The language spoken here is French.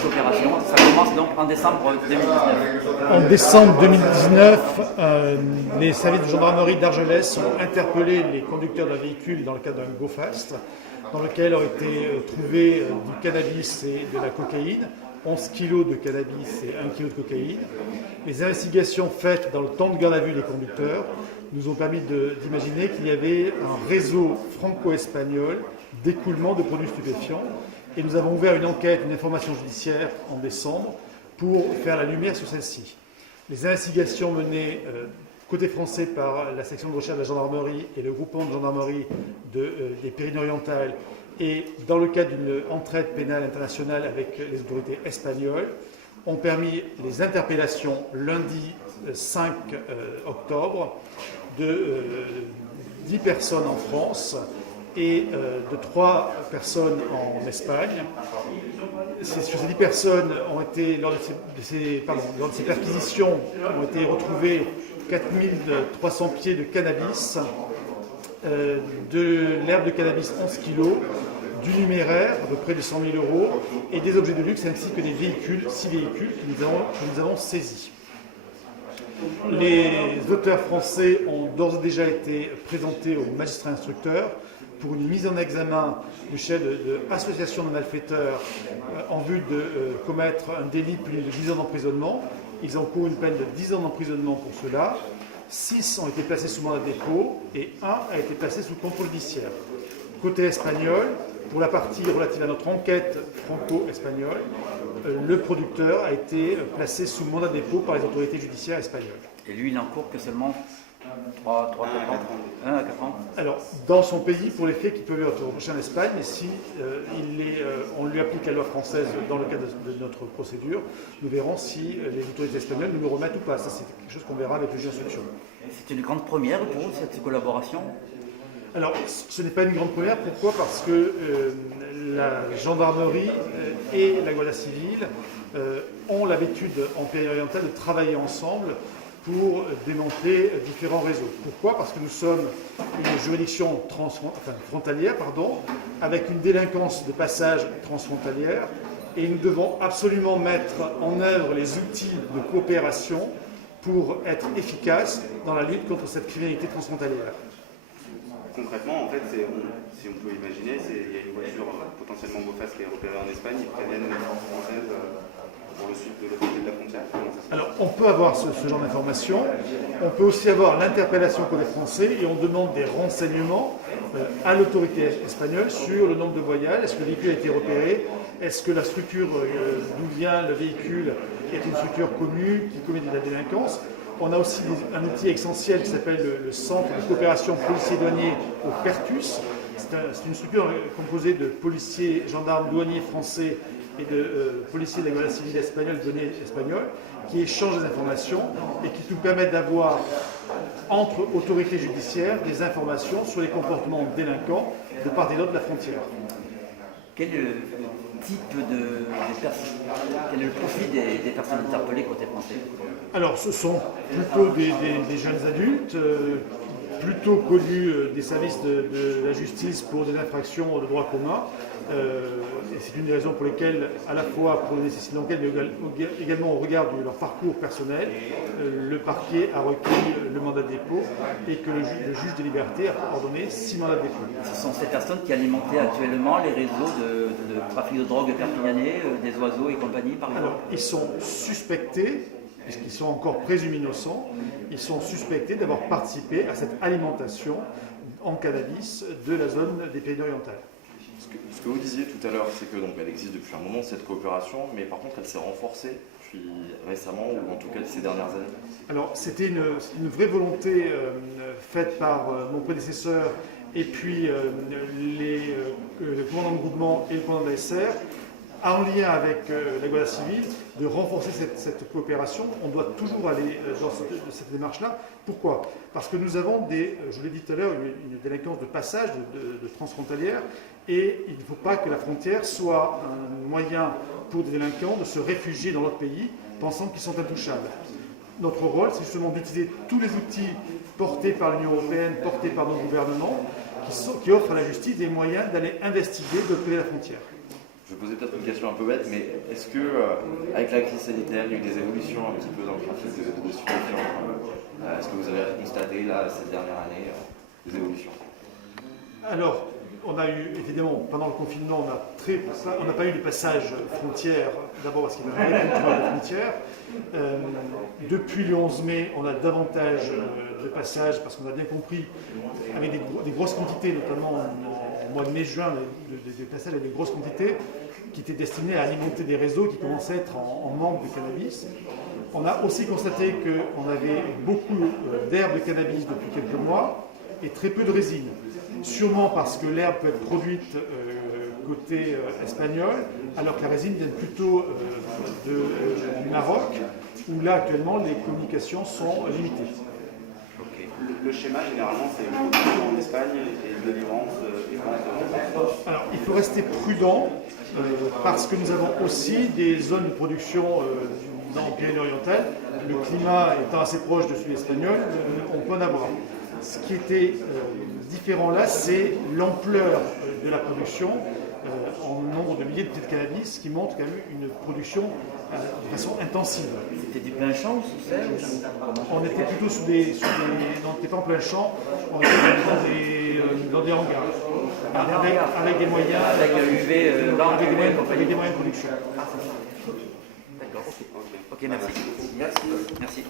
cette coopération? Ça commence donc en décembre 2019. En décembre 2019, les services de gendarmerie d'Argelès ont interpellé les conducteurs d'un véhicule dans le cadre d'un go-fast, dans lequel ont été trouvés du cannabis et de la cocaïne, 11 kg de cannabis et 1 kg de cocaïne. Les investigations faites dans le temps de garde à vue des conducteurs nous ont permis d'imaginer qu'il y avait un réseau franco-espagnol d'écoulement de produits stupéfiants. Et nous avons ouvert une enquête, une information judiciaire en décembre pour faire la lumière sur celle-ci. Les investigations menées côté français par la section de recherche de la gendarmerie et le groupement de gendarmerie des Pyrénées-Orientales et dans le cadre d'une entraide pénale internationale avec les autorités espagnoles ont permis les interpellations lundi 5 octobre de 10 personnes en France et de 3 personnes en Espagne. Sur ces 10 personnes, lors de ces perquisitions, ont été retrouvés 4300 pieds de cannabis, de l'herbe de cannabis 11 kg, du numéraire, à peu près de 100 000 €, et des objets de luxe, ainsi que des véhicules, 6 véhicules que nous avons saisis. Les auteurs français ont d'ores et déjà été présentés au magistrat instructeur pour une mise en examen du chef d'association de malfaiteurs en vue de commettre un délit puni de 10 ans d'emprisonnement. Ils encourent une peine de 10 ans d'emprisonnement pour cela. 6 ont été placés sous mandat de dépôt et 1 a été placé sous contrôle judiciaire. Côté espagnol, pour la partie relative à notre enquête franco-espagnole, le producteur a été placé sous mandat de dépôt par les autorités judiciaires espagnoles. Et lui, il n'encourt que seulement 3 4 ans. 1 à 4 ans. Alors, dans son pays, pour les faits qui peuvent être reprochés en Espagne, mais si on lui applique la loi française dans le cadre de notre procédure, nous verrons si les autorités espagnoles nous le remettent ou pas. Ça, c'est quelque chose qu'on verra avec le juge d'instruction. C'est une grande première pour vous, cette collaboration? Alors, ce n'est pas une grande première. Pourquoi? Parce que la gendarmerie et la Guardia Civile ont l'habitude en Pyrénées-Orientales de travailler ensemble pour démanteler différents réseaux. Pourquoi? Parce que nous sommes une juridiction frontalière, avec une délinquance de passage transfrontalière, et nous devons absolument mettre en œuvre les outils de coopération pour être efficaces dans la lutte contre cette criminalité transfrontalière. Concrètement, en fait, si on peut imaginer, il y a une voiture potentiellement go-fast qui est repérée en Espagne, ils préviennent une force française pour le sud de l'autre côté de la frontière. Alors, on peut avoir ce genre d'informations. On peut aussi avoir l'interpellation côté français et on demande des renseignements à l'autorité espagnole sur le nombre de voyages. Est-ce que le véhicule a été repéré? Est-ce que la structure d'où vient le véhicule est une structure connue qui commet de la délinquance? On a aussi un outil essentiel qui s'appelle le Centre de coopération policiers-douaniers au Pertus. C'est une structure composée de policiers, gendarmes, douaniers français et de policiers de la Guardia Civile espagnole, douaniers espagnols, qui échangent des informations et qui nous permettent d'avoir, entre autorités judiciaires, des informations sur les comportements délinquants de part et d'autre de la frontière. Quel est le type de personnes, quel est le profil des personnes interpellées côté français? Alors, ce sont plutôt des jeunes adultes, plutôt connus des services de la justice pour des infractions de droit commun. Et c'est une des raisons pour lesquelles, à la fois pour les nécessités d'enquête, mais également au regard de leur parcours personnel, le parquet a requis le mandat de dépôt et que le juge des libertés a ordonné 6 mandats de dépôt. Ce sont ces personnes qui alimentaient actuellement les réseaux de trafic de drogue perpignanais, des oiseaux et compagnie, par exemple? Alors, ils sont suspectés, puisqu'ils sont encore présumés innocents, ils sont suspectés d'avoir participé à cette alimentation en cannabis de la zone des Pyrénées-Orientales. Ce que vous disiez tout à l'heure, c'est que donc elle existe depuis un moment cette coopération, mais par contre elle s'est renforcée depuis récemment, ou en tout cas ces dernières années. Alors c'était une vraie volonté faite par mon prédécesseur et puis le commandant de groupement et le commandant de la SR, en lien avec la Guardia Civile, de renforcer cette coopération. On doit toujours aller dans cette démarche-là. Pourquoi? Parce que nous avons je vous l'ai dit tout à l'heure, une délinquance de passage, de transfrontalière, et il ne faut pas que la frontière soit un moyen pour des délinquants de se réfugier dans notre pays, pensant qu'ils sont intouchables. Notre rôle, c'est justement d'utiliser tous les outils portés par l'Union européenne, portés par nos gouvernements, qui offrent à la justice des moyens d'aller investiguer de l'autre côté de la frontière. je vais poser peut-être une question un peu bête, mais est-ce que, avec la crise sanitaire, il y a eu des évolutions un petit peu dans le trafic de stupéfiants? Est-ce que vous avez constaté, là, cette dernière année, des évolutions? Alors, on a eu, évidemment, pendant le confinement, on n'a pas eu de passage frontière, d'abord parce qu'il y avait un contrôle de frontières. Depuis le 11 mai, on a davantage de passages, parce qu'on a bien compris, avec des grosses quantités, notamment au mois de mai-juin, des passages avec des grosses quantités, qui étaient destinés à alimenter des réseaux qui commençaient à être en manque de cannabis. On a aussi constaté qu'on avait beaucoup d'herbes de cannabis depuis quelques mois et très peu de résine. Sûrement parce que l'herbe peut être produite côté espagnol, alors que la résine vient plutôt du Maroc, où là actuellement les communications sont limitées. Le schéma généralement c'est une production en Espagne et de délivrance en France. Alors il faut rester prudent parce que nous avons aussi des zones de production dans le Pyrénées-Orientales. Le climat étant assez proche de celui espagnol, on peut en avoir. Ce qui était différent là, c'est l'ampleur de la production en nombre de milliers de pieds de cannabis, qui montre quand même une production de façon intensive. C'était du plein champ sous serre? On était plutôt on n'était pas en plein champ, on était dans des hangars, avec des moyens, Avec un UV blanc, avec des moyens de production. D'accord, ok, merci. Merci.